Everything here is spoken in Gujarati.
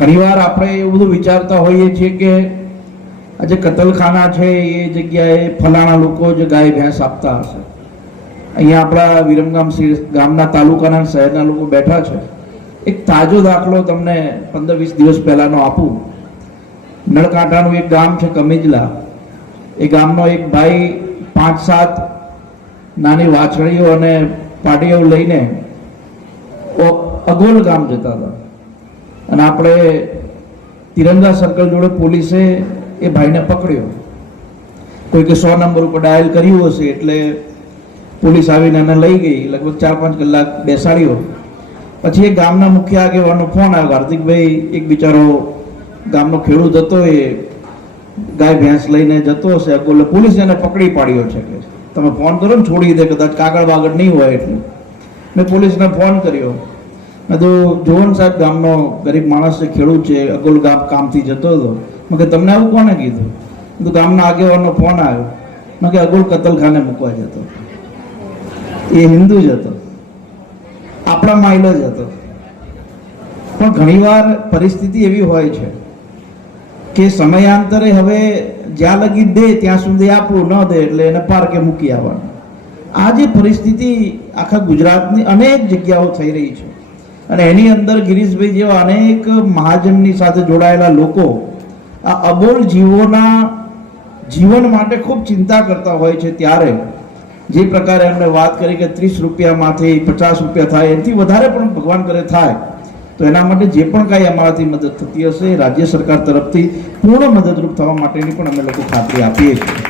ઘણીવાર આપણે એવું બધું વિચારતા હોઈએ છીએ કે આ જે કતલખાના છે એ જગ્યાએ ફલાણા લોકો જે ગાય ભેંસ આપતા હશે. અહીંયા આપણા વિરમગામ ગામના તાલુકાના શહેરના લોકો બેઠા છે. એક તાજો દાખલો તમને પંદર વીસ દિવસ પહેલાંનો આપું. નળકાંઠાનું એક ગામ છે કમિજલા. એ ગામનો એક ભાઈ પાંચ સાત નાની વાછળીઓ અને પાટીઓ લઈને અગોલ ગામ જતા હતા. અને આપણે તિરંગા સર્કલ જોડે પોલીસે એ ભાઈને પકડ્યો. કોઈ કે સો નંબર ઉપર ડાયલ કર્યું હશે એટલે પોલીસ આવીને એને લઈ ગઈ, લગભગ ચાર પાંચ કલાક બેસાડ્યો. પછી એ ગામના મુખ્ય આગેવાનો ફોન આવ્યો, હાર્દિકભાઈ, એક બિચારો ગામનો ખેડૂત હતો, એ ગાય ભેંસ લઈને જતો હશે એટલે પોલીસ એને પકડી પાડ્યો છે કે તમે ફોન કરો ને, છોડી દે, કદાચ કાગળ બાગળ નહીં હોય એટલે. મેં પોલીસને ફોન કર્યો. તો જોવન સાહેબ ગામનો ગરીબ માણસ છે, ખેડૂત છે, અગોલ ગામ કામથી જતો હતો. મેં કે તમને આવું કોને કીધું? તો ગામના આગેવાનનો ફોન આવ્યો. મેં કે અગોલ કતલખાને મૂકવા જતો. એ હિન્દુ જ હતો. આપણા માઇલો જ હતો. પણ ઘણીવાર પરિસ્થિતિ એવી હોય છે કે સમયાંતરે હવે જ્યાં લગી દે, ત્યાં સુધી આપણું ન દે એટલે એને પાર્કે મૂકી આવવાનું. આ જે પરિસ્થિતિ આખા ગુજરાતની અનેક જગ્યાઓ થઈ રહી છે અને એની અંદર ગિરીશભાઈ જેવા અનેક મહાજનની સાથે જોડાયેલા લોકો આ અબોલ જીવોના જીવન માટે ખૂબ ચિંતા કરતા હોય છે ત્યારે. જે પ્રકારે એમણે વાત કરી કે ત્રીસ રૂપિયામાંથી પચાસ રૂપિયા થાય એનાથી વધારે પણ ભગવાન કરે થાય, તો એના માટે જે પણ કાંઈ અમારાથી મદદ થતી હશે, રાજ્ય સરકાર તરફથી પૂર્ણ મદદરૂપ થવા માટેની પણ અમે લોકો ખાતરી આપીએ છીએ.